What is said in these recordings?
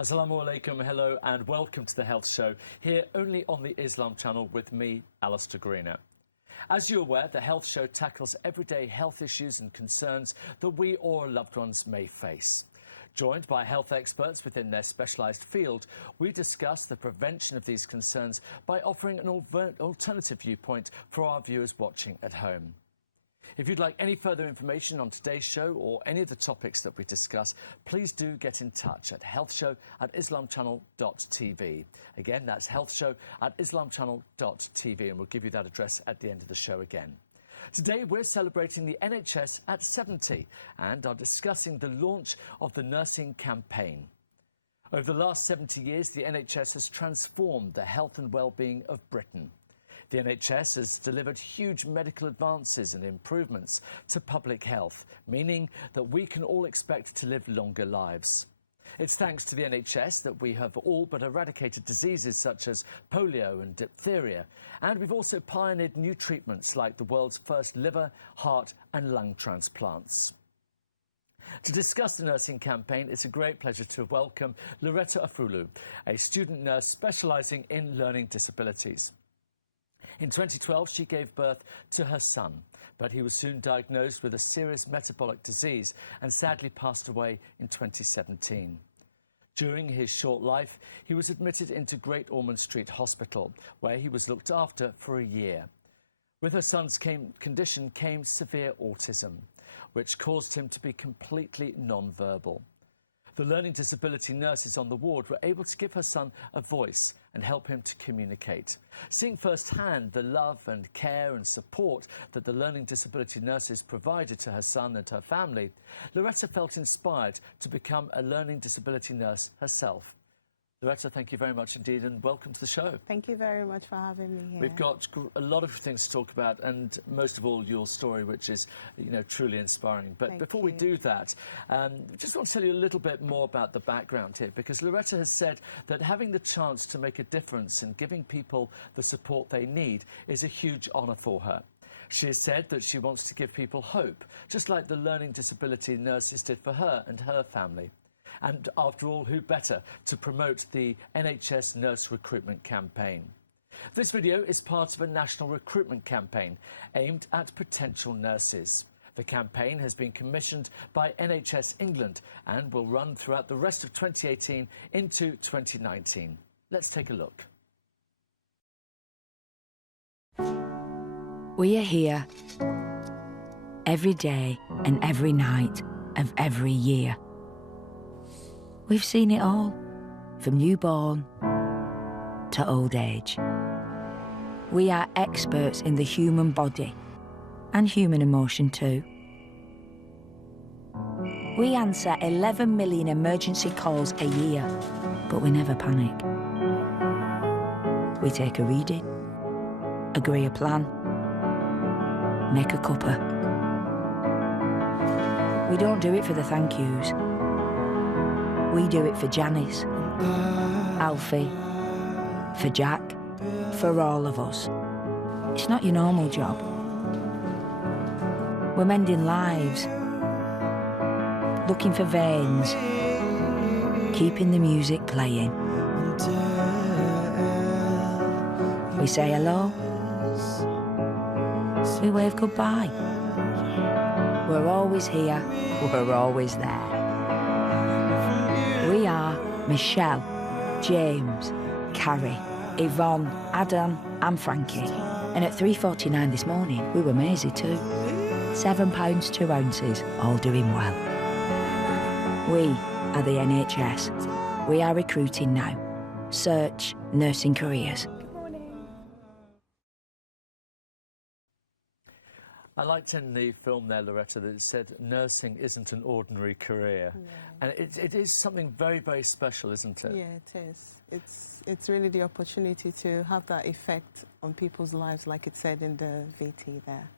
Assalamu alaikum, hello and welcome to The Health Show, here only on the Islam channel with me, Alistair Greener. As you're aware, The Health Show tackles everyday health issues and concerns that we or our loved ones may face. Joined by health experts within their specialised field, we discuss the prevention of these concerns by offering an alternative viewpoint for our viewers watching at home. If you'd like any further information on today's show or any of the topics that we discuss, please do get in touch at healthshow@islamchannel.tv. Again, that's healthshow@islamchannel.tv, and we'll give you that address at the end of the show again. Today, we're celebrating the NHS at 70 and are discussing the launch of the nursing campaign. Over the last 70 years, the NHS has transformed the health and well-being of Britain. The NHS has delivered huge medical advances and improvements to public health, meaning that we can all expect to live longer lives. It's thanks to the NHS that we have all but eradicated diseases such as polio and diphtheria, and we've also pioneered new treatments like the world's first liver, heart and lung transplants. To discuss the nursing campaign, it's a great pleasure to welcome Lauretta Ofulue, a student nurse specialising in learning disabilities. In 2012, she gave birth to her son, but he was soon diagnosed with a serious metabolic disease and sadly passed away in 2017. During his short life, he was admitted into Great Ormond Street Hospital, where he was looked after for a year. With her son's condition came severe autism, which caused him to be completely non-verbal. The learning disability nurses on the ward were able to give her son a voice and help him to communicate. Seeing firsthand the love and care and support that the learning disability nurses provided to her son and her family, Lauretta felt inspired to become a learning disability nurse herself. Lauretta, thank you very much indeed and welcome to the show. Thank you very much for having me here. We've got a lot of things to talk about and most of all your story, which is, truly inspiring. But before we do that, just want to tell you a little bit more about the background here, because Lauretta has said that having the chance to make a difference and giving people the support they need is a huge honour for her. She has said that she wants to give people hope, just like the learning disability nurses did for her and her family. And after all, who better to promote the NHS nurse recruitment campaign? This video is part of a national recruitment campaign aimed at potential nurses. The campaign has been commissioned by NHS England and will run throughout the rest of 2018 into 2019. Let's take a look. We are here every day and every night of every year. We've seen it all, from newborn to old age. We are experts in the human body and human emotion too. We answer 11 million emergency calls a year, but we never panic. We take a reading, agree a plan, make a cuppa. We don't do it for the thank yous. We do it for Janice, Alfie, for Jack, for all of us. It's not your normal job. We're mending lives, looking for veins, keeping the music playing. We say hello, we wave goodbye. We're always here, we're always there. We are Michelle, James, Carrie, Yvonne, Adam and Frankie. And at 3:49 this morning, we were Maisie too. £7 2 ounces, all doing well. We are the NHS. We are recruiting now. Search nursing careers. I liked in the film there, Lauretta, that it said nursing isn't an ordinary career. Yeah. And it is something very, very special, isn't it? Yeah, it is. It's really the opportunity to have that effect on people's lives, like it said in the VT there.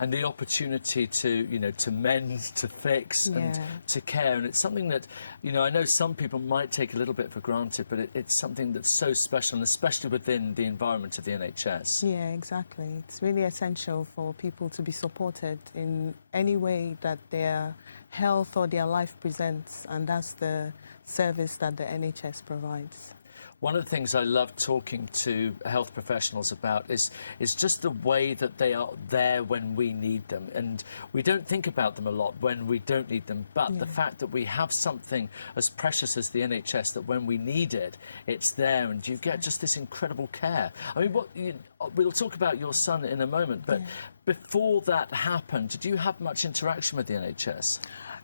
And the opportunity to, to mend, to fix and to care. And it's something that, I know some people might take a little bit for granted, but it's something that's so special, and especially within the environment of the NHS. Yeah, exactly. It's really essential for people to be supported in any way that their health or their life presents, and that's the service that the NHS provides. One of the things I love talking to health professionals about is just the way that they are there when we need them. And we don't think about them a lot when we don't need them. But the fact that we have something as precious as the NHS, that when we need it, it's there and you get just this incredible care. I mean, we'll talk about your son in a moment, but before that happened, did you have much interaction with the NHS?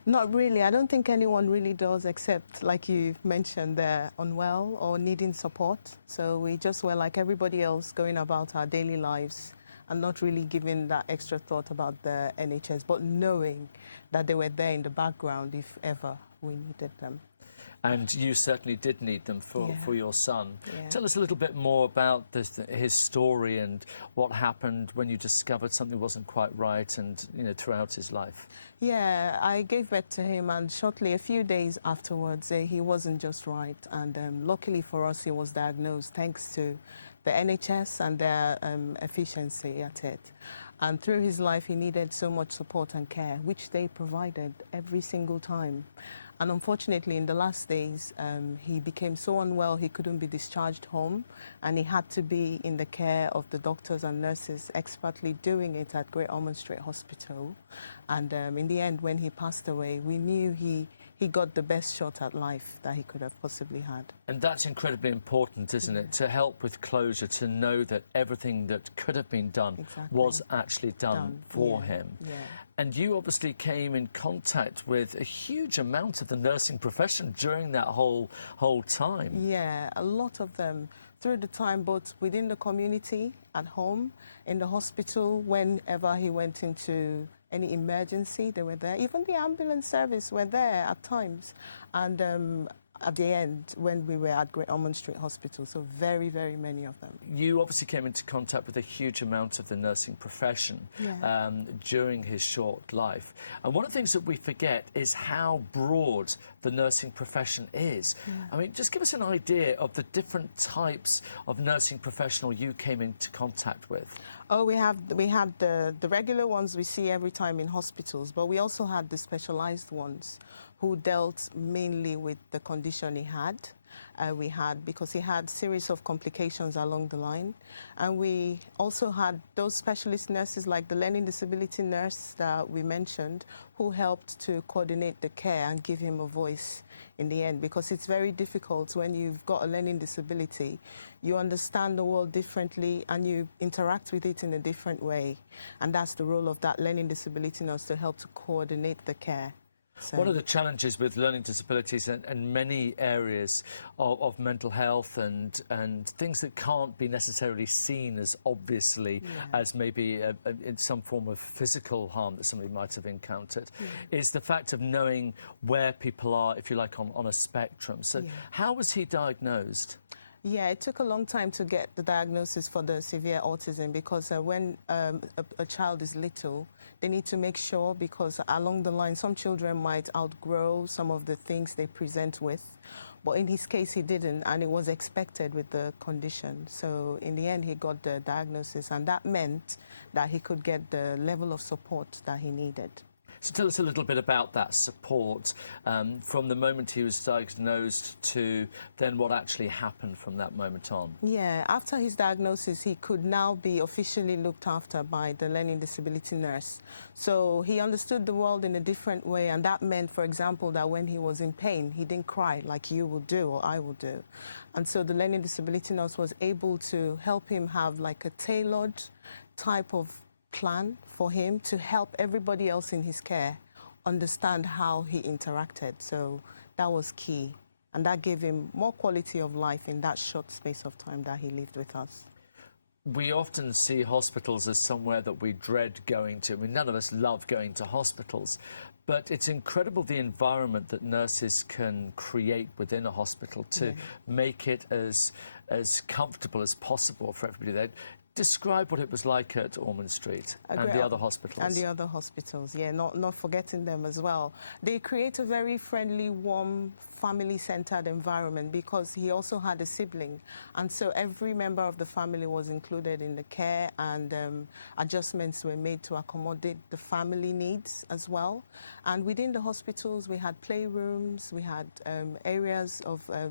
Not really. I don't think anyone really does, except, like you mentioned, they're unwell or needing support. So we just were like everybody else, going about our daily lives and not really giving that extra thought about the NHS, but knowing that they were there in the background if ever we needed them. And you certainly did need them for your son. Yeah. Tell us a little bit more about his story and what happened when you discovered something wasn't quite right and, you know, throughout his life. Yeah, I gave birth to him, and shortly, a few days afterwards, he wasn't just right. And luckily for us, he was diagnosed thanks to the NHS and their efficiency at it. And through his life, he needed so much support and care, which they provided every single time. And unfortunately, in the last days, he became so unwell he couldn't be discharged home, and he had to be in the care of the doctors and nurses expertly doing it at Great Ormond Street Hospital. And in the end, when he passed away, we knew he got the best shot at life that he could have possibly had. And that's incredibly important, isn't it? To help with closure, to know that everything that could have been done was actually done for him. Yeah. And you obviously came in contact with a huge amount of the nursing profession during that whole time. Yeah, a lot of them through the time, both within the community, at home, in the hospital, whenever he went into any emergency, they were there. Even the ambulance service were there at times. And at the end, when we were at Great Ormond Street Hospital, so very, very many of them. You obviously came into contact with a huge amount of the nursing profession during his short life. And one of the things that we forget is how broad the nursing profession is. I mean, just give us an idea of the different types of nursing professional you came into contact with. Oh, we had the regular ones we see every time in hospitals, but we also had the specialized ones who dealt mainly with the condition he had. Because he had a series of complications along the line. And we also had those specialist nurses like the learning disability nurse that we mentioned, who helped to coordinate the care and give him a voice in the end, because it's very difficult when you've got a learning disability. You understand the world differently and you interact with it in a different way. And that's the role of that learning disability nurse, to help to coordinate the care. So. One of the challenges with learning disabilities and many areas of mental health and things that can't be necessarily seen as obviously as maybe in some form of physical harm that somebody might have encountered is the fact of knowing where people are, if you like, on a spectrum. So how was he diagnosed? Yeah, it took a long time to get the diagnosis for the severe autism, because when a child is little, they need to make sure, because along the line, some children might outgrow some of the things they present with. But in his case, he didn't, and it was expected with the condition. So in the end, he got the diagnosis, and that meant that he could get the level of support that he needed. So tell us a little bit about that support from the moment he was diagnosed to then what actually happened from that moment on. Yeah, after his diagnosis, he could now be officially looked after by the learning disability nurse. So he understood the world in a different way, and that meant, for example, that when he was in pain, he didn't cry like you would do or I would do. And so the learning disability nurse was able to help him have like a tailored type of plan for him to help everybody else in his care understand how he interacted. So that was key, and that gave him more quality of life in that short space of time that he lived with us. We often see hospitals as somewhere that we dread going to. I mean, none of us love going to hospitals, but it's incredible the environment that nurses can create within a hospital to make it as comfortable as possible for everybody there. Describe what it was like at Ormond Street and the other hospitals. And the other hospitals, yeah, not forgetting them as well. They create a very friendly, warm, family-centered environment because he also had a sibling. And so every member of the family was included in the care, and adjustments were made to accommodate the family needs as well. And within the hospitals, we had playrooms, we had areas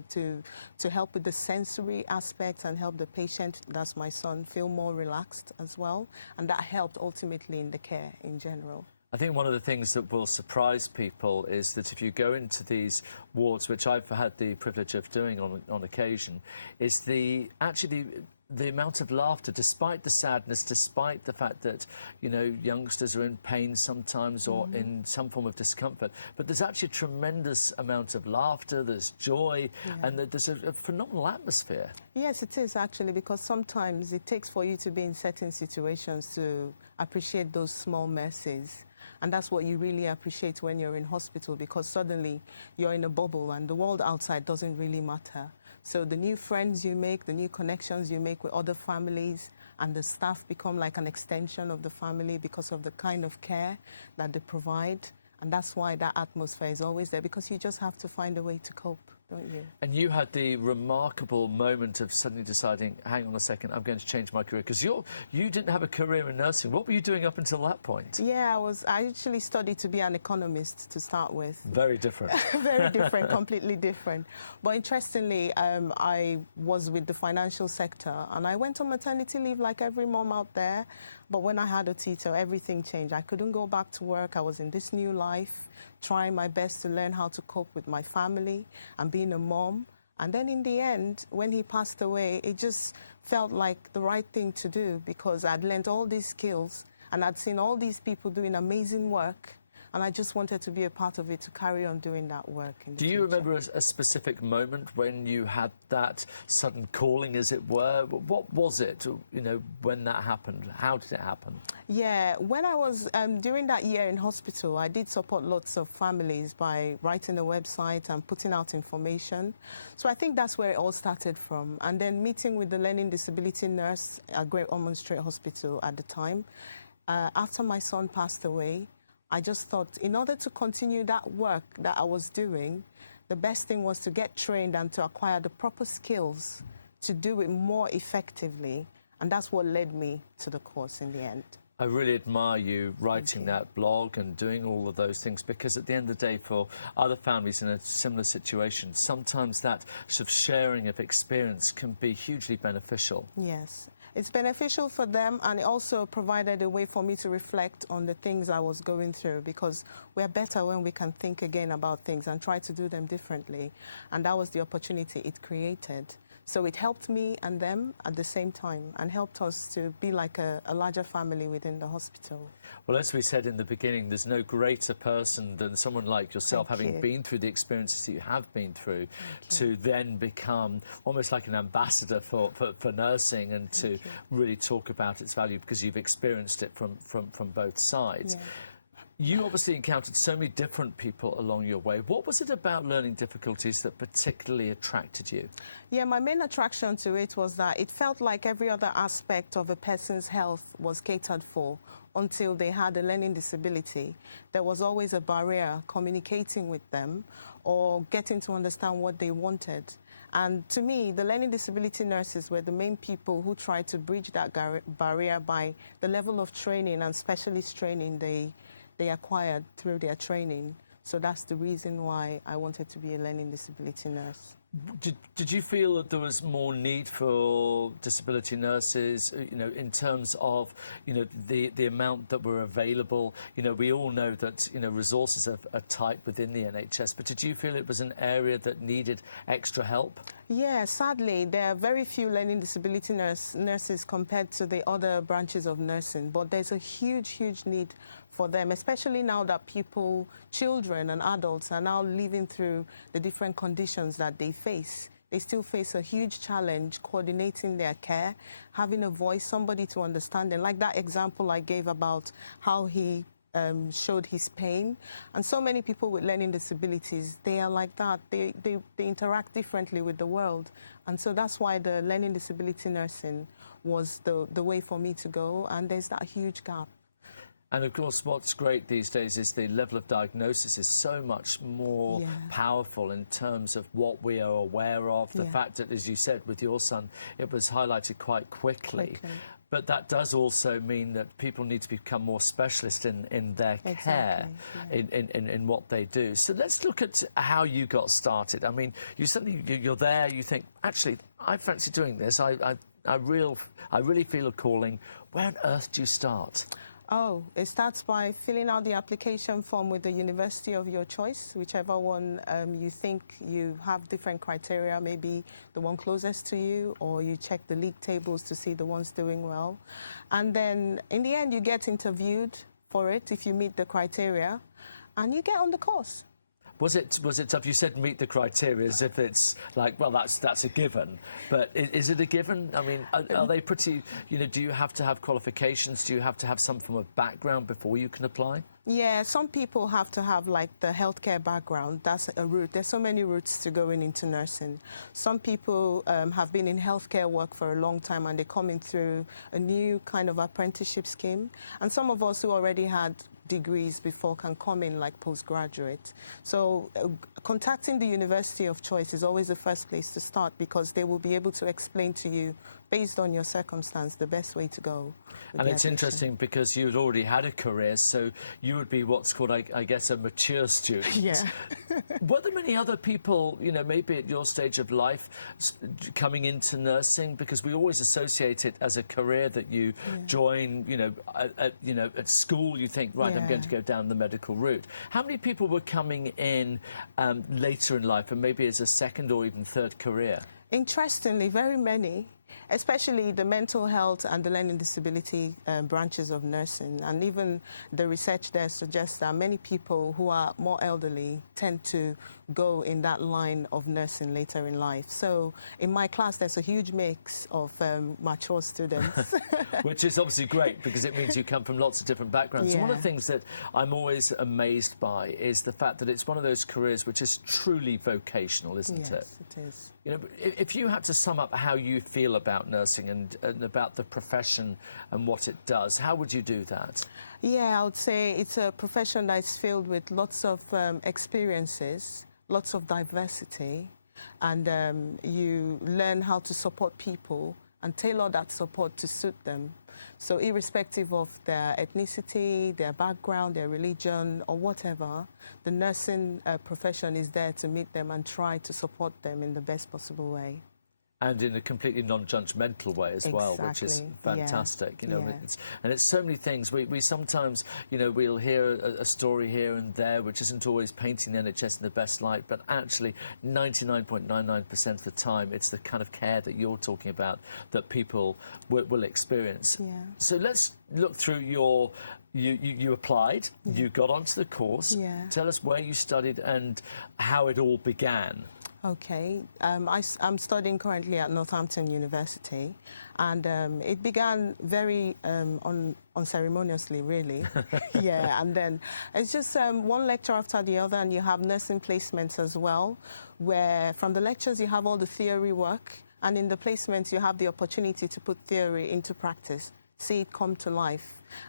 to help with the sensory aspect and help the patient, that's my son, feel more relaxed as well. And that helped ultimately in the care in general. I think one of the things that will surprise people is that if you go into these wards, which I've had the privilege of doing on occasion, is the amount of laughter, despite the sadness, despite the fact that, you know, youngsters are in pain sometimes or in some form of discomfort. But there's actually a tremendous amount of laughter, there's joy, and there's a phenomenal atmosphere. Yes, it is actually, because sometimes it takes for you to be in certain situations to appreciate those small mercies. And that's what you really appreciate when you're in hospital, because suddenly you're in a bubble and the world outside doesn't really matter. So the new friends you make, the new connections you make with other families, and the staff become like an extension of the family because of the kind of care that they provide. And that's why that atmosphere is always there, because you just have to find a way to cope, don't you? And you had the remarkable moment of suddenly deciding, hang on a second, I'm going to change my career, because you didn't have a career in nursing. What were you doing up until that point? Yeah, I actually studied to be an economist to start with. Very different. Very different, completely different. But interestingly, I was with the financial sector, and I went on maternity leave like every mom out there. But when I had Otito, everything changed. I couldn't go back to work. I was in this new life, trying my best to learn how to cope with my family and being a mom. And then in the end, when he passed away, it just felt like the right thing to do, because I'd learned all these skills and I'd seen all these people doing amazing work. And I just wanted to be a part of it, to carry on doing that work. Do you remember a specific moment when you had that sudden calling, as it were? What was it, you know, when that happened? How did it happen? Yeah, when I was, during that year in hospital, I did support lots of families by writing a website and putting out information. So I think that's where it all started from. And then meeting with the learning disability nurse at Great Ormond Street Hospital at the time. After my son passed away, I just thought, in order to continue that work that I was doing, the best thing was to get trained and to acquire the proper skills to do it more effectively. And that's what led me to the course in the end. I really admire you writing that blog and doing all of those things, because at the end of the day, for other families in a similar situation, sometimes that sort of sharing of experience can be hugely beneficial. Yes. It's beneficial for them, and it also provided a way for me to reflect on the things I was going through, because we're better when we can think again about things and try to do them differently. And that was the opportunity it created. So it helped me and them at the same time, and helped us to be like a larger family within the hospital. Well, as we said in the beginning, there's no greater person than someone like yourself, having been through the experiences that you have been through, to then become almost like an ambassador for nursing, and to really talk about its value, because you've experienced it from both sides. Yeah. You obviously encountered so many different people along your way. What was it about learning difficulties that particularly attracted you? Yeah, my main attraction to it was that it felt like every other aspect of a person's health was catered for until they had a learning disability. There was always a barrier communicating with them or getting to understand what they wanted. And to me, the learning disability nurses were the main people who tried to bridge that barrier by the level of training and specialist training they acquired through their training. So that's the reason why I wanted to be a learning disability nurse. Did you feel that there was more need for disability nurses, you know, in terms of, you know, the amount that were available? You know, we all know that, you know, resources are tight within the NHS, but did you feel it was an area that needed extra help? Yeah, sadly, there are very few learning disability nurses compared to the other branches of nursing, but there's a huge, huge need for them, especially now that children and adults are now living through the different conditions that they face. They still face a huge challenge coordinating their care, having a voice, somebody to understand them. Like that example I gave about how he showed his pain. And so many people with learning disabilities, they are like that. They interact differently with the world. And so that's why the learning disability nursing was the way for me to go. And there's that huge gap. And of course, what's great these days is the level of diagnosis is so much more powerful in terms of what we are aware of. The fact that, as you said, with your son, it was highlighted quite quickly. But that does also mean that people need to become more specialist in their care, in what they do. So let's look at how you got started. I mean, you're there, you think, actually, I fancy doing this. I really feel a calling. Where on earth do you start? Oh, it starts by filling out the application form with the university of your choice, whichever one you think you have different criteria, maybe the one closest to you, or you check the league tables to see the ones doing well. And then in the end, you get interviewed for it if you meet the criteria, and you get on the course. Was it tough? You said meet the criteria as if it's like, well, that's a given. But is it a given? I mean, are they pretty, you know, do you have to have qualifications? Do you have to have some form of background before you can apply? Yeah, some people have to have like the healthcare background. That's a route. There's so many routes to going into nursing. Some people have been in healthcare work for a long time and they're coming through a new kind of apprenticeship scheme. And some of us who already had degrees before can come in like postgraduate. So contacting the university of choice is always the first place to start, because they will be able to explain to you, based on your circumstance, the best way to go. And it's interesting because you'd already had a career, so you would be what's called, I guess, a mature student. Yeah. Were there many other people, you know, maybe at your stage of life, coming into nursing? Because we always associate it as a career that you join, you know, at school you think, right, I'm going to go down the medical route. How many people were coming in later in life and maybe as a second or even third career? Interestingly, very many. Especially the mental health and the learning disability branches of nursing. And even the research there suggests that many people who are more elderly tend to go in that line of nursing later in life. So in my class, there's a huge mix of mature students. Which is obviously great, because it means you come from lots of different backgrounds. And one of the things that I'm always amazed by is the fact that it's one of those careers which is truly vocational, isn't it? Yes, it is. You know, if you had to sum up how you feel about nursing and about the profession and what it does, how would you do that? Yeah, I would say it's a profession that's filled with lots of experiences, lots of diversity, and you learn how to support people and tailor that support to suit them. So irrespective of their ethnicity, their background, their religion, or whatever, the nursing profession is there to meet them and try to support them in the best possible way. And in a completely non-judgmental way as well, which is fantastic. You know, it's so many things. We sometimes, you know, we'll hear a story here and there which isn't always painting the NHS in the best light, but actually 99.99% of the time it's the kind of care that you're talking about that people will experience. Yeah. So let's look through your... You applied, you got onto the course. Yeah. Tell us where you studied and how it all began. Okay, I'm studying currently at Northampton University, and it began very unceremoniously, really. Yeah, and then it's just one lecture after the other, and you have nursing placements as well, where from the lectures you have all the theory work, and in the placements you have the opportunity to put theory into practice, see it come to life.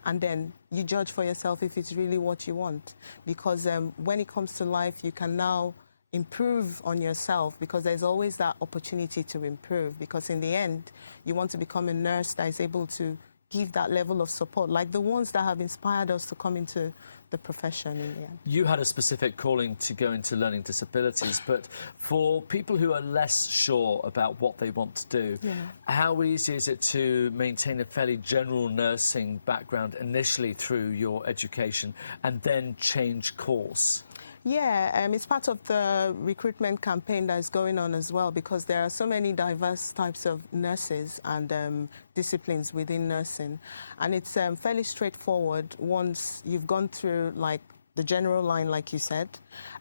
And then you judge for yourself if it's really what you want, because when it comes to life, you can now improve on yourself, because there's always that opportunity to improve, because in the end you want to become a nurse that is able to give that level of support, like the ones that have inspired us to come into the profession in the end. You had a specific calling to go into learning disabilities, but for people who are less sure about what they want to do, how easy is it to maintain a fairly general nursing background initially through your education and then change course? Yeah, it's part of the recruitment campaign that is going on as well, because there are so many diverse types of nurses and disciplines within nursing. And it's fairly straightforward once you've gone through, like, the general line, like you said.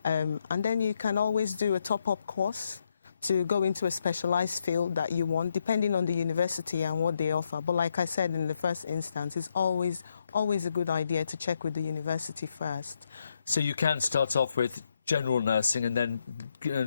And then you can always do a top-up course to go into a specialized field that you want, depending on the university and what they offer. But like I said in the first instance, it's always a good idea to check with the university first. So you can start off with general nursing and then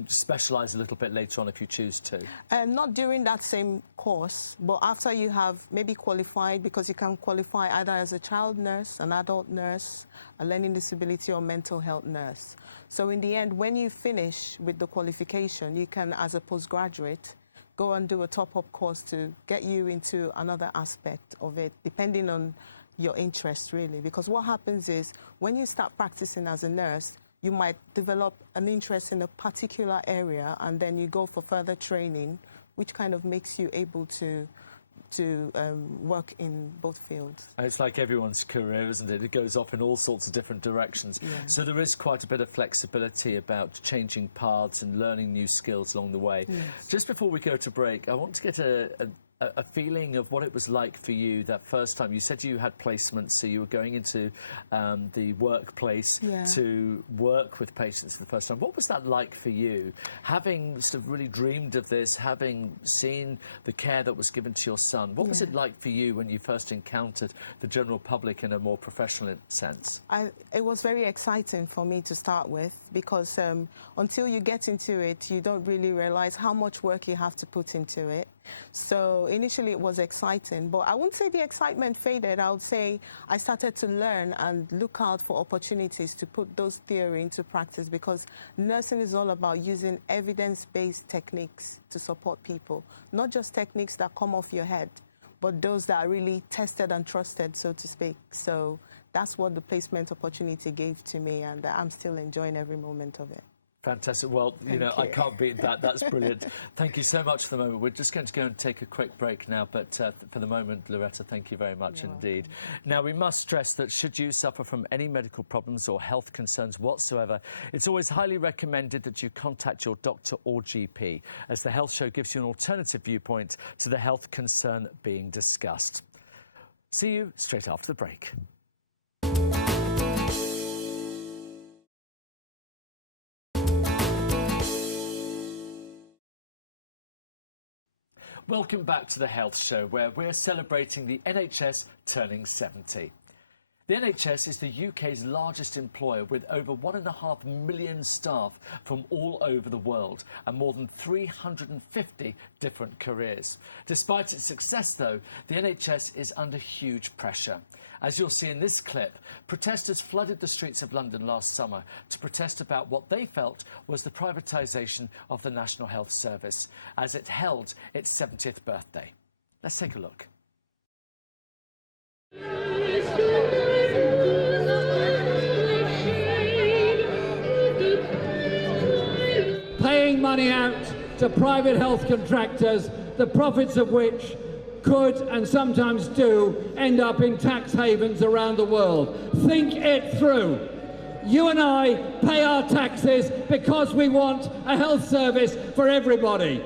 specialise a little bit later on if you choose to? Not during that same course, but after you have maybe qualified, because you can qualify either as a child nurse, an adult nurse, a learning disability or mental health nurse. So in the end, when you finish with the qualification, you can, as a postgraduate, go and do a top-up course to get you into another aspect of it, depending on your interest, really. Because what happens is, when you start practicing as a nurse, you might develop an interest in a particular area, and then you go for further training, which kind of makes you able to work in both fields. It's like everyone's career, isn't it? It goes off in all sorts of different directions. Yeah. So there is quite a bit of flexibility about changing paths and learning new skills along the way. Yes. Just before we go to break, I want to get a feeling of what it was like for you that first time. You said you had placements, so you were going into the workplace to work with patients for the first time. What was that like for you, having sort of really dreamed of this, having seen the care that was given to your son? What was it like for you when you first encountered the general public in a more professional sense? It was very exciting for me to start with, because until you get into it, you don't really realise how much work you have to put into it. So initially it was exciting, but I wouldn't say the excitement faded. I would say I started to learn and look out for opportunities to put those theory into practice, because nursing is all about using evidence-based techniques to support people, not just techniques that come off your head, but those that are really tested and trusted, so to speak. So that's what the placement opportunity gave to me, and I'm still enjoying every moment of it. Fantastic. Well, you know, I can't beat that. That's brilliant. Thank you so much for the moment. We're just going to go and take a quick break now, but for the moment, Lauretta, thank you very much indeed. Now, we must stress that should you suffer from any medical problems or health concerns whatsoever, it's always highly recommended that you contact your doctor or GP, as the Health Show gives you an alternative viewpoint to the health concern being discussed. See you straight after the break. Welcome back to the Health Show, where we're celebrating the NHS turning 70. The NHS is the UK's largest employer, with over 1.5 million staff from all over the world and more than 350 different careers. Despite its success, though, the NHS is under huge pressure. As you'll see in this clip, protesters flooded the streets of London last summer to protest about what they felt was the privatisation of the National Health Service, as it held its 70th birthday. Let's take a look. Paying money out to private health contractors, the profits of which could and sometimes do end up in tax havens around the world. Think it through. You and I pay our taxes because we want a health service for everybody.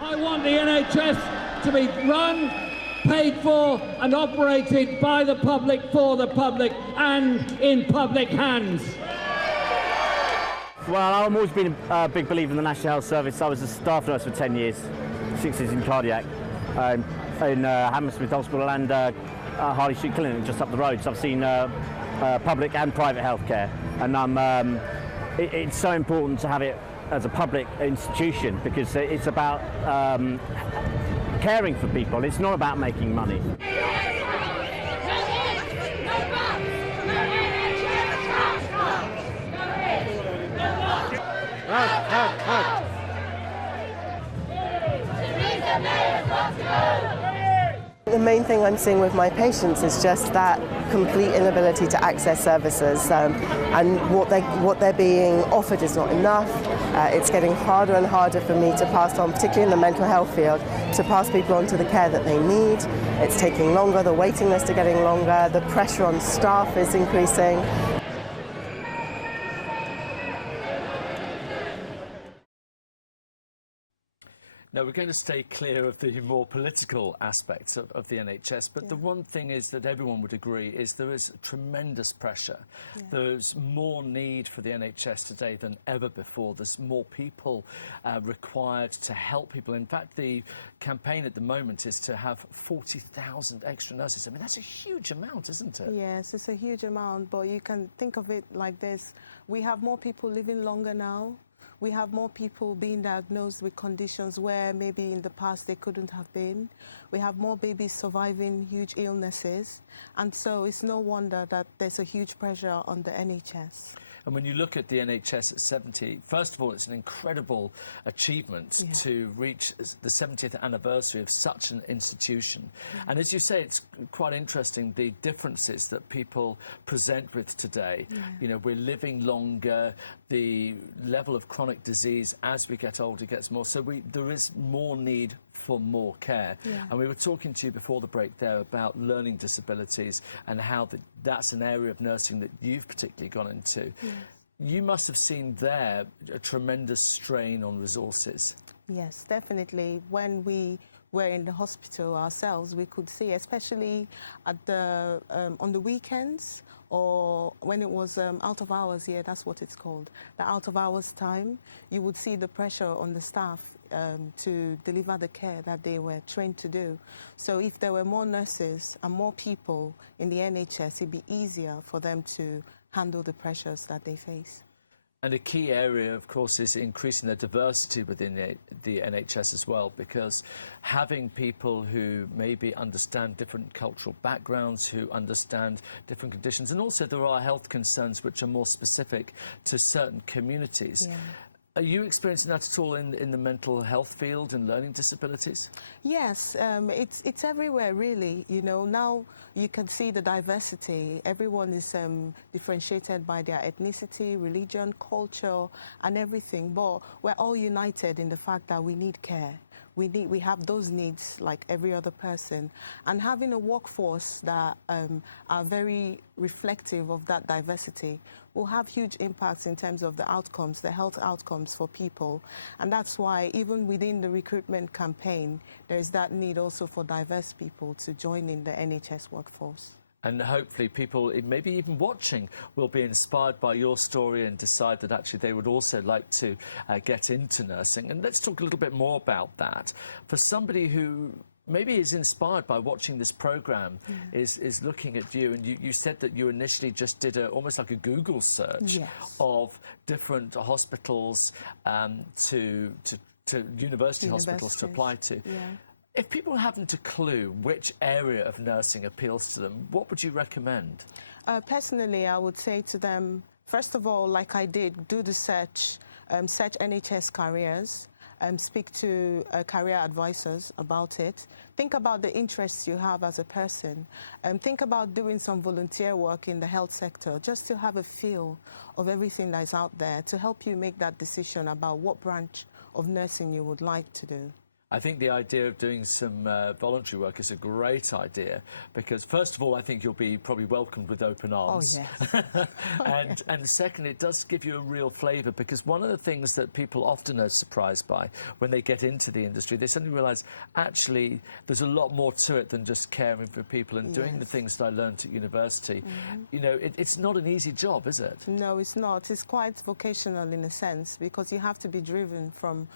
I want the NHS to be run, paid for and operated by the public, for the public and in public hands. Well, I've always been a big believer in the National Health Service. I was a staff nurse for 10 years, 6 years in cardiac, in Hammersmith Hospital and Harley Street Clinic just up the road. So I've seen public and private healthcare, and it's so important to have it as a public institution, because it's about caring for people. It's not about making money. The main thing I'm seeing with my patients is just that complete inability to access services, and what they're being offered is not enough. It's getting harder and harder for me to pass on, particularly in the mental health field, to pass people on to the care that they need. It's taking longer, the waiting lists are getting longer, the pressure on staff is increasing. Now, we're going to stay clear of the more political aspects of the NHS, but the one thing is that everyone would agree is there is tremendous pressure. There's more need for the NHS today than ever before. There's more people required to help people. In fact, the campaign at the moment is to have 40,000 extra nurses. I mean, that's a huge amount, isn't it? Yes, it's a huge amount, but you can think of it like this. We have more people living longer now. We have more people being diagnosed with conditions where maybe in the past they couldn't have been. We have more babies surviving huge illnesses. And so it's no wonder that there's a huge pressure on the NHS. And when you look at the NHS at 70, first of all, it's an incredible achievement to reach the 70th anniversary of such an institution. And as you say, it's quite interesting, the differences that people present with today. You know, we're living longer, the level of chronic disease as we get older gets more. So there is more need for more care. And we were talking to you before the break there about learning disabilities and how that's an area of nursing that you've particularly gone into. You must have seen there a tremendous strain on resources. Yes, definitely. When we were in the hospital ourselves, we could see, especially at the on the weekends, or when it was out of hours, that's what it's called, the out of hours time, you would see the pressure on the staff to deliver the care that they were trained to do. So if there were more nurses and more people in the NHS, it'd be easier for them to handle the pressures that they face. And a key area, of course, is increasing the diversity within the NHS as well, because having people who maybe understand different cultural backgrounds, who understand different conditions, and also there are health concerns which are more specific to certain communities. Are you experiencing that at all in the mental health field and learning disabilities? Yes, it's everywhere, really. You know, now you can see the diversity. Everyone is differentiated by their ethnicity, religion, culture, and everything. But we're all united in the fact that we need care. We have those needs like every other person. And having a workforce that are very reflective of that diversity will have huge impacts in terms of the outcomes, the health outcomes for people. And that's why even within the recruitment campaign, there is that need also for diverse people to join in the NHS workforce. And hopefully people, maybe even watching, will be inspired by your story and decide that actually they would also like to get into nursing. And let's talk a little bit more about that. For somebody who maybe is inspired by watching this programme, is looking at you, and you said that you initially just did almost like a Google search of different hospitals to university hospitals to apply to. If people haven't a clue which area of nursing appeals to them, what would you recommend? Personally, I would say to them, first of all, like I did, do the search, search NHS careers, speak to career advisors about it. Think about the interests you have as a person. Think about doing some volunteer work in the health sector, just to have a feel of everything that's out there to help you make that decision about what branch of nursing you would like to do. I think the idea of doing some voluntary work is a great idea because, first of all, I think you'll be probably welcomed with open arms. Oh, yes. And second, it does give you a real flavour because one of the things that people often are surprised by when they get into the industry, they suddenly realise, actually, there's a lot more to it than just caring for people and doing the things that I learned at university. You know, it's not an easy job, is it? No, it's not. It's quite vocational in a sense because you have to be driven from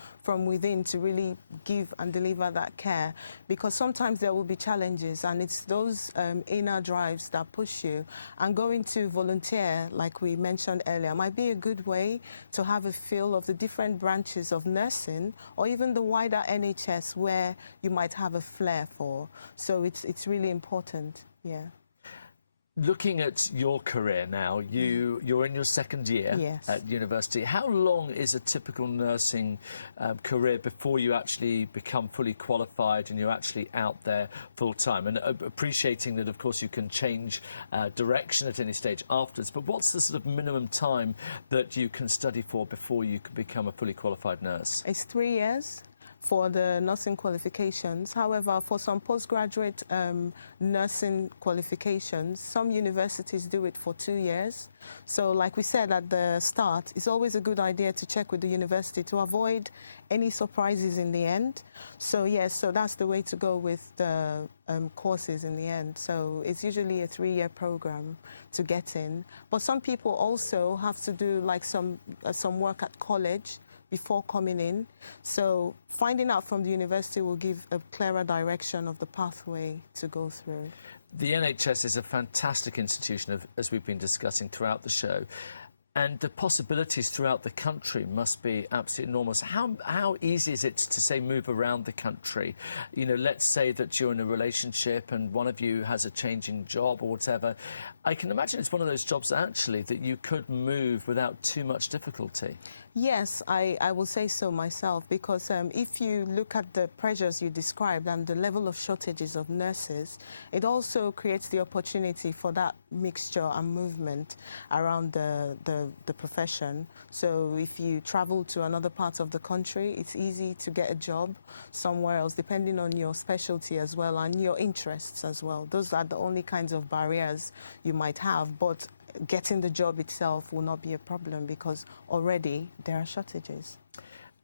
within to really give and deliver that care, because sometimes there will be challenges and it's those inner drives that push you. And going to volunteer, like we mentioned earlier, might be a good way to have a feel of the different branches of nursing or even the wider NHS where you might have a flair for. So it's really important, Looking at your career now, you're in your second year at university. How long is a typical nursing career before you actually become fully qualified and you're actually out there full-time? And appreciating that, of course, you can change direction at any stage afterwards, but what's the sort of minimum time that you can study for before you can become a fully qualified nurse? It's 3 years. for the nursing qualifications. However, for some postgraduate nursing qualifications, some universities do it for 2 years. So like we said at the start, it's always a good idea to check with the university to avoid any surprises in the end. So yes, so that's the way to go with the courses in the end. So it's usually a 3-year program to get in. But some people also have to do like some work at college before coming in. So finding out from the university will give a clearer direction of the pathway to go through. The NHS is a fantastic institution, as we've been discussing throughout the show, and the possibilities throughout the country must be absolutely enormous. How easy is it to, say, move around the country? You know, let's say that you're in a relationship and one of you has a changing job or whatever. I can imagine it's one of those jobs, actually, that you could move without too much difficulty. Yes, I will say so myself, because if you look at the pressures you described and the level of shortages of nurses, it also creates the opportunity for that mixture and movement around the profession. So if you travel to another part of the country, it's easy to get a job somewhere else, depending on your specialty as well and your interests as well. Those are the only kinds of barriers you might have, but getting the job itself will not be a problem because already there are shortages.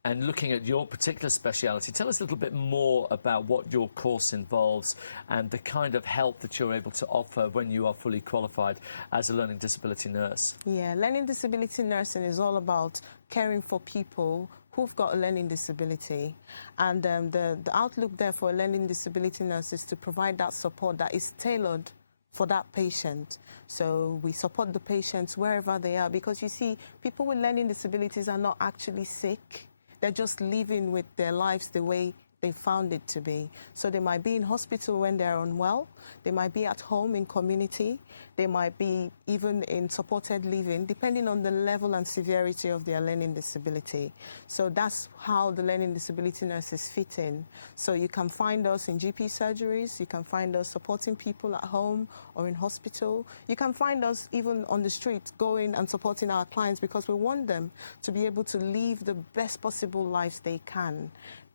And looking at your particular speciality, tell us a little bit more about what your course involves and the kind of help that you're able to offer when you are fully qualified as a learning disability nurse. Yeah, learning disability nursing is all about caring for people who've got a learning disability. And the outlook there for a learning disability nurse is to provide that support that is tailored for that patient. So we support the patients wherever they are, because you see, people with learning disabilities are not actually sick. They're just living with their lives the way they found it to be. So they might be in hospital when they're unwell. They might be at home in community. They might be even in supported living, depending on the level and severity of their learning disability. So that's how the learning disability nurses fit in. So you can find us in GP surgeries. You can find us supporting people at home or in hospital. You can find us even on the street going and supporting our clients, because we want them to be able to live the best possible lives they can,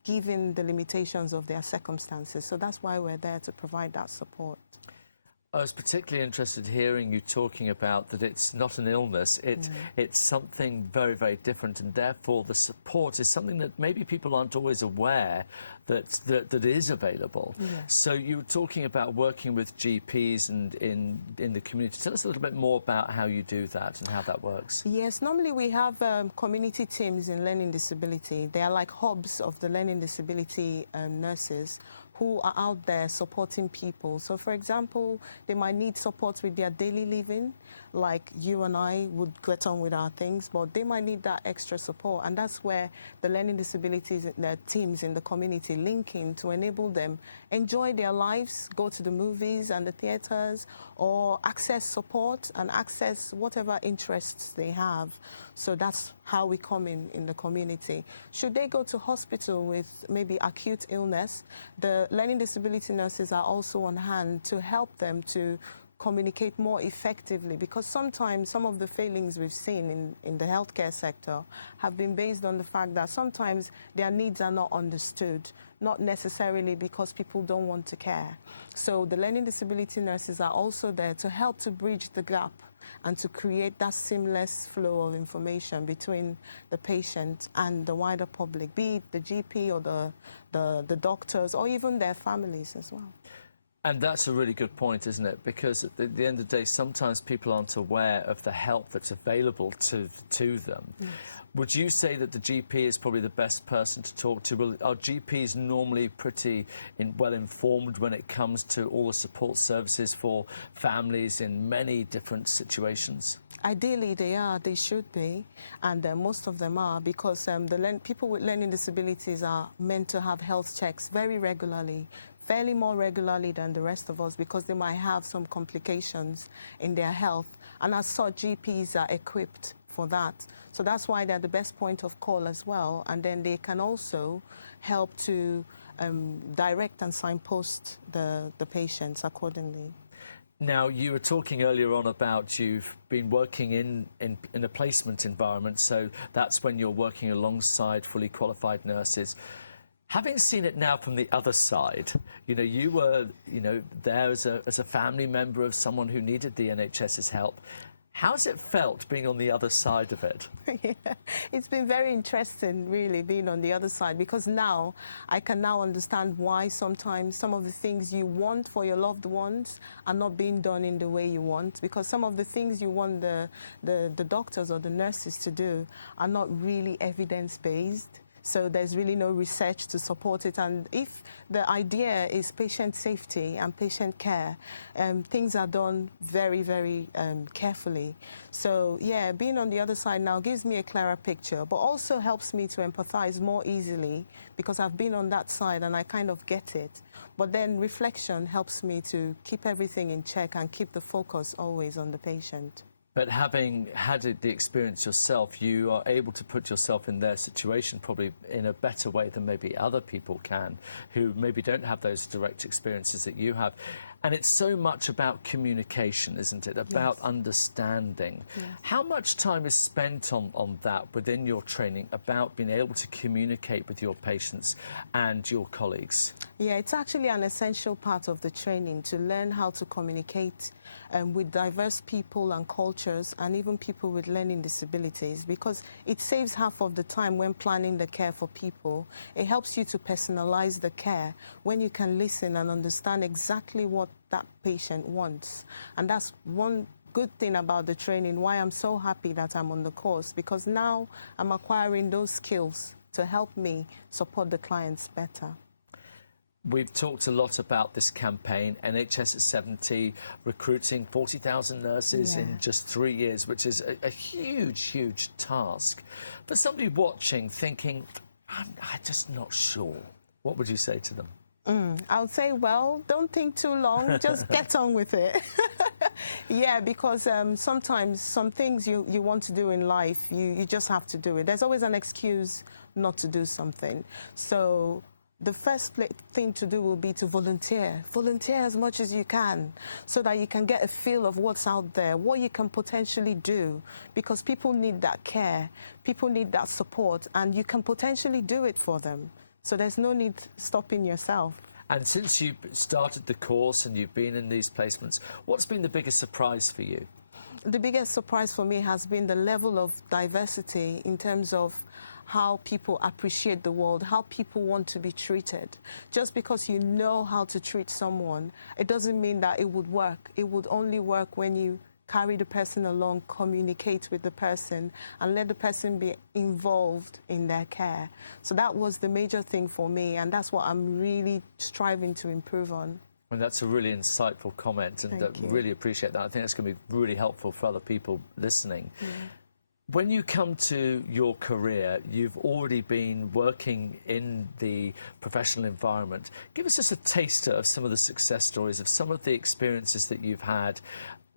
given the limitations of their circumstances. So that's why we're there, to provide that support. I was particularly interested hearing you talking about that it's not an illness, it's something very, very different, and therefore the support is something that maybe people aren't always aware that is available. Yes. So you were talking about working with GPs and in the community. Tell us a little bit more about how you do that and how that works. Yes, normally we have community teams in learning disability. They are like hubs of the learning disability nurses who are out there supporting people. So, for example, they might need support with their daily living, like you and I would get on with our things, but they might need that extra support. And that's where the learning disabilities teams in the community link in to enable them enjoy their lives, go to the movies and the theaters, or access support and access whatever interests they have. So that's how we come in the community. Should they go to hospital with maybe acute illness, the learning disability nurses are also on hand to help them to communicate more effectively, because sometimes some of the failings we've seen in the healthcare sector have been based on the fact that sometimes their needs are not understood, not necessarily because people don't want to care. So the learning disability nurses are also there to help to bridge the gap and to create that seamless flow of information between the patient and the wider public, be it the GP or the doctors or even their families as well. And that's a really good point, isn't it? Because at the end of the day, sometimes people aren't aware of the help that's available to them. Yes. Would you say that the GP is probably the best person to talk to? Are GPs normally pretty well informed when it comes to all the support services for families in many different situations? Ideally, they are. They should be. And most of them are, because people with learning disabilities are meant to have health checks very regularly, fairly more regularly than the rest of us, because they might have some complications in their health. And as such, GPs are equipped for that. So that's why they're the best point of call as well. And then they can also help to direct and signpost the patients accordingly. Now, you were talking earlier on about you've been working in a placement environment, so that's when you're working alongside fully qualified nurses. Having seen it now from the other side, you were, there as a family member of someone who needed the NHS's help. How's it felt being on the other side of it? Yeah, it's been very interesting, really, being on the other side, because now I can now understand why sometimes some of the things you want for your loved ones are not being done in the way you want, because some of the things you want the doctors or the nurses to do are not really evidence-based. So there's really no research to support it. And if the idea is patient safety and patient care, things are done very, very carefully. So yeah, being on the other side now gives me a clearer picture, but also helps me to empathize more easily, because I've been on that side and I kind of get it. But then reflection helps me to keep everything in check and keep the focus always on the patient. But having had the experience yourself, you are able to put yourself in their situation probably in a better way than maybe other people can, who maybe don't have those direct experiences that you have. And it's so much about communication, isn't it? About understanding. Yes. How much time is spent on that within your training, about being able to communicate with your patients and your colleagues? Yeah, it's actually an essential part of the training to learn how to communicate with diverse people and cultures, and even people with learning disabilities, because it saves half of the time when planning the care for people. It helps you to personalize the care when you can listen and understand exactly what that patient wants. And that's one good thing about the training, why I'm so happy that I'm on the course, because now I'm acquiring those skills to help me support the clients better. We've talked a lot about this campaign, NHS at 70, recruiting 40,000 nurses in just 3 years, which is a huge, huge task. For somebody watching, thinking, I'm just not sure, what would you say to them? I would say, well, don't think too long, just get on with it. Yeah, because sometimes some things you want to do in life, you just have to do it. There's always an excuse not to do something. So the first thing to do will be to volunteer. Volunteer as much as you can, so that you can get a feel of what's out there, what you can potentially do, because people need that care, people need that support, and you can potentially do it for them. So there's no need stopping yourself. And since you started the course and you've been in these placements, what's been the biggest surprise for you? The biggest surprise for me has been the level of diversity in terms of how people appreciate the world, how people want to be treated. Just because you know how to treat someone, it doesn't mean that it would work. It would only work when you carry the person along, communicate with the person, and let the person be involved in their care. So that was the major thing for me, and that's what I'm really striving to improve on. And that's a really insightful comment, and Thank you. really appreciate that. I think that's going to be really helpful for other people listening. Yeah. When you come to your career, you've already been working in the professional environment. Give us just a taster of some of the success stories, of some of the experiences that you've had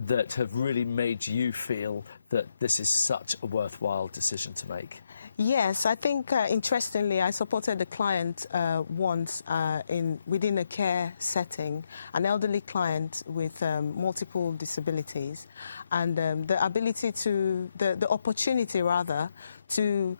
that have really made you feel that this is such a worthwhile decision to make. Yes, I think, interestingly, I supported a client once within a care setting, an elderly client with multiple disabilities, and the opportunity rather, to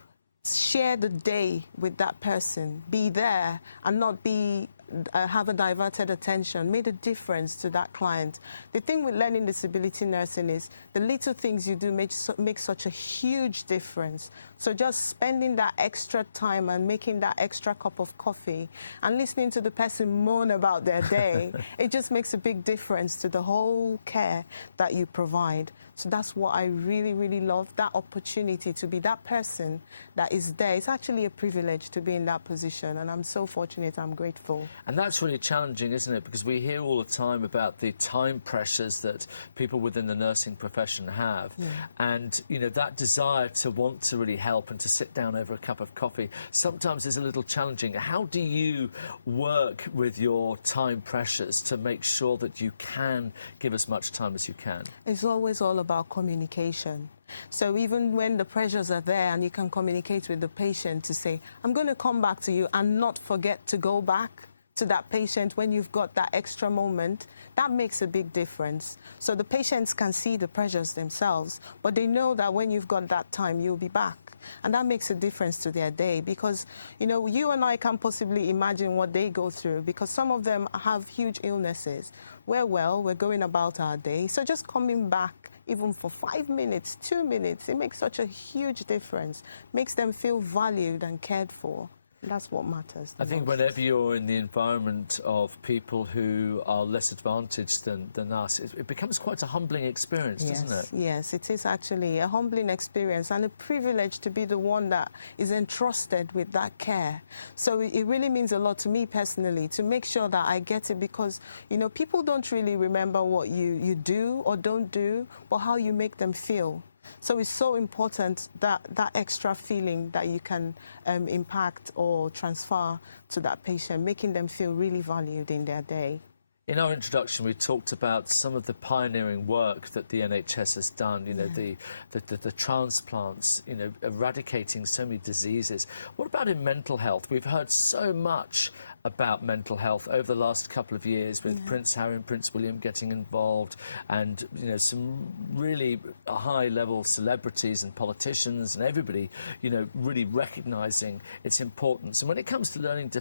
share the day with that person, be there and not be have a diverted attention, made a difference to that client. The thing with learning disability nursing is the little things you do make such a huge difference. So just spending that extra time and making that extra cup of coffee and listening to the person moan about their day, it just makes a big difference to the whole care that you provide. So that's what I really, really love, that opportunity to be that person that is there. It's actually a privilege to be in that position, and I'm so fortunate, I'm grateful. And that's really challenging, isn't it? Because we hear all the time about the time pressures that people within the nursing profession have. Yeah. And, you know, that desire to want to really help and to sit down over a cup of coffee sometimes is a little challenging. How do you work with your time pressures to make sure that you can give as much time as you can? It's always all about communication. So even when the pressures are there and you can communicate with the patient to say, I'm going to come back to you, and not forget to go back to that patient when you've got that extra moment, that makes a big difference. So the patients can see the pressures themselves, but they know that when you've got that time, you'll be back. And that makes a difference to their day because, you know, you and I can't possibly imagine what they go through because some of them have huge illnesses. We're well, we're going about our day. So just coming back, even for 5 minutes, 2 minutes, it makes such a huge difference. Makes them feel valued and cared for. That's what matters. I think whenever you're in the environment of people who are less advantaged than us, it becomes quite a humbling experience, doesn't it? Yes, it is actually a humbling experience and a privilege to be the one that is entrusted with that care. So it really means a lot to me personally to make sure that I get it because, you know, people don't really remember what you do or don't do, but how you make them feel. So it's so important that that extra feeling that you can impact or transfer to that patient, making them feel really valued in their day. In our introduction, we talked about some of the pioneering work that the NHS has done, you know, the transplants, you know, eradicating so many diseases. What about in mental health? We've heard so much about mental health over the last couple of years with Prince Harry and Prince William getting involved and, you know, some really high-level celebrities and politicians and everybody, you know, really recognising its importance. And when it comes to learning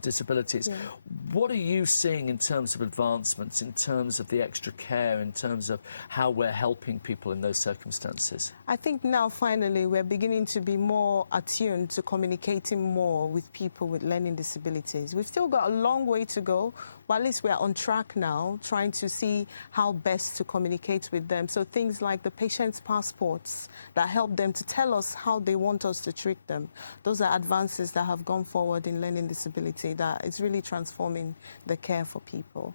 disabilities, what are you seeing in terms of advancements, in terms of the extra care, in terms of how we're helping people in those circumstances? I think now, finally, we're beginning to be more attuned to communicating more with people with learning disabilities. We've still got a long way to go, but at least we're on track now, trying to see how best to communicate with them. So things like the patient's passports that help them to tell us how they want us to treat them. Those are advances that have gone forward in learning disability that is really transforming the care for people.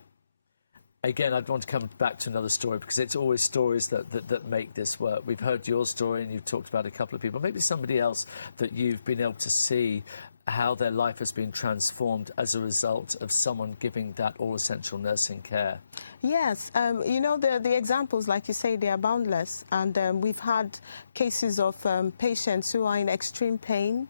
Again, I'd want to come back to another story because it's always stories that make this work. We've heard your story and you've talked about a couple of people, maybe somebody else that you've been able to see how their life has been transformed as a result of someone giving that all-essential nursing care. Yes, you know, the examples, like you say, they are boundless. And we've had cases of patients who are in extreme pain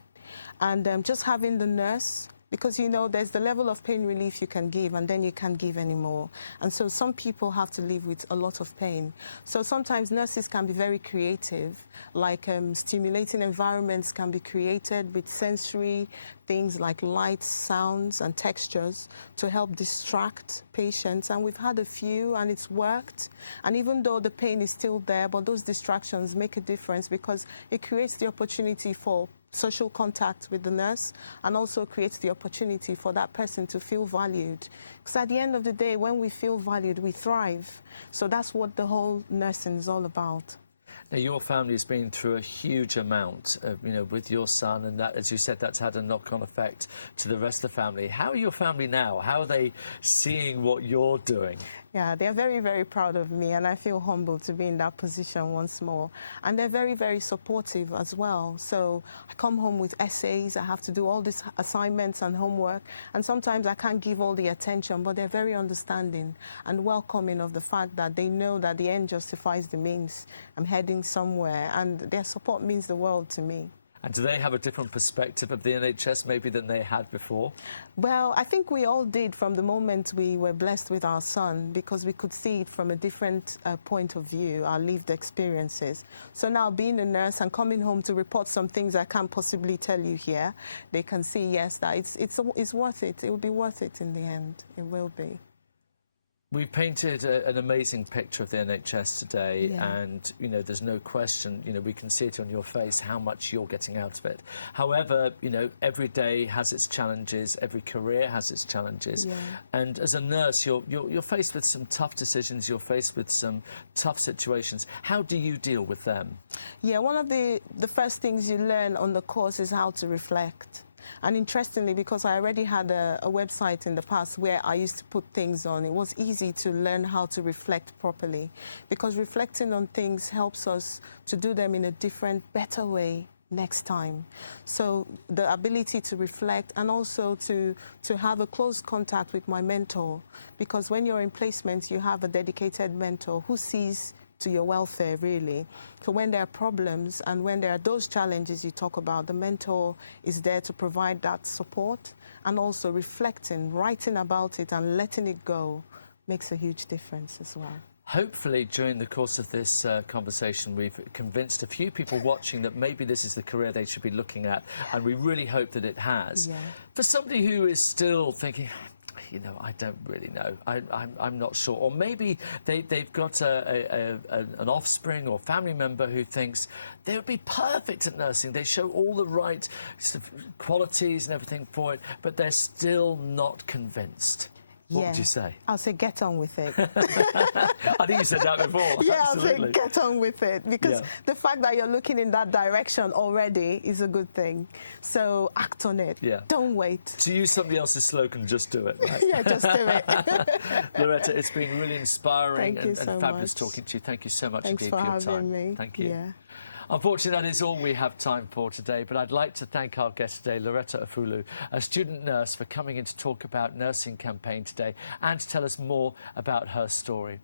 and just having the nurse, because, you know, there's the level of pain relief you can give and then you can't give anymore. And so some people have to live with a lot of pain. So sometimes nurses can be very creative, like stimulating environments can be created with sensory things like lights, sounds and textures to help distract patients. And we've had a few and it's worked. And even though the pain is still there, but those distractions make a difference because it creates the opportunity for social contact with the nurse and also creates the opportunity for that person to feel valued. Because at the end of the day, when we feel valued, we thrive. So that's what the whole nursing is all about. Now, your family has been through a huge amount, you know, with your son, and that, as you said, that's had a knock-on effect to the rest of the family. How are your family now? How are they seeing what you're doing? Yeah, they're very, very proud of me, and I feel humbled to be in that position once more. And they're very, very supportive as well. So I come home with essays, I have to do all these assignments and homework, and sometimes I can't give all the attention, but they're very understanding and welcoming of the fact that they know that the end justifies the means. I'm heading somewhere, and their support means the world to me. And do they have a different perspective of the NHS maybe than they had before? Well, I think we all did from the moment we were blessed with our son, because we could see it from a different point of view, our lived experiences. So now being a nurse and coming home to report some things I can't possibly tell you here, they can see, yes, that it's worth it. It will be worth it in the end. It will be. We've painted an amazing picture of the NHS today, and, you know, there's no question, you know, we can see it on your face how much you're getting out of it. However, you know, every day has its challenges, every career has its challenges, and as a nurse, you're faced with some tough decisions, you're faced with some tough situations. How do you deal with them? Yeah, one of the first things you learn on the course is how to reflect. And interestingly, because I already had a website in the past where I used to put things on, it was easy to learn how to reflect properly, because reflecting on things helps us to do them in a different, better way next time. So the ability to reflect and also to have a close contact with my mentor, because when you're in placement, you have a dedicated mentor who sees to your welfare, really. So when there are problems and when there are those challenges you talk about, the mentor is there to provide that support and also reflecting, writing about it and letting it go makes a huge difference as well. Hopefully, during the course of this conversation, we've convinced a few people watching that maybe this is the career they should be looking at, and we really hope that it has. Yeah. For somebody who is still thinking, you know, I don't really know, I'm not sure, or maybe they've got an offspring or family member who thinks they would be perfect at nursing, they show all the right sort of qualities and everything for it, but they're still not convinced. What would you say? I'll say get on with it. I think you said that before. Yeah, Absolutely. I'll say get on with it, because the fact that you're looking in that direction already is a good thing. So act on it. Yeah. Don't wait. To use somebody else's slogan, just do it. Right? Yeah, just do it. Lauretta, it's been really inspiring Thank you and so fabulous much. talking to you. Thank you so much Thanks indeed for your having time. me. Thank you. Yeah. Unfortunately, that is all we have time for today, but I'd like to thank our guest today, Lauretta Ofulue, a student nurse, for coming in to talk about Nursing Campaign today and to tell us more about her story.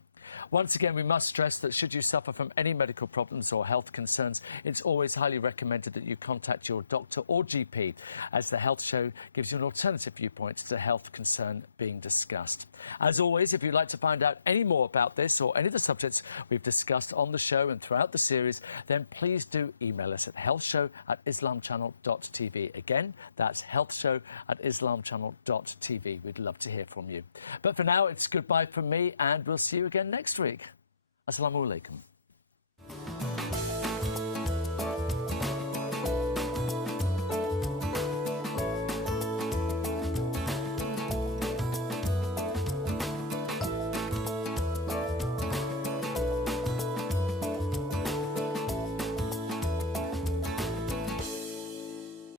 Once again, we must stress that should you suffer from any medical problems or health concerns, it's always highly recommended that you contact your doctor or GP, as the Health Show gives you an alternative viewpoint to the health concern being discussed. As always, if you'd like to find out any more about this or any of the subjects we've discussed on the show and throughout the series, then please do email us at healthshow@islamchannel.tv. Again, that's healthshow@islamchannel.tv. We'd love to hear from you. But for now, it's goodbye from me, and we'll see you again next week. Assalamu alaikum.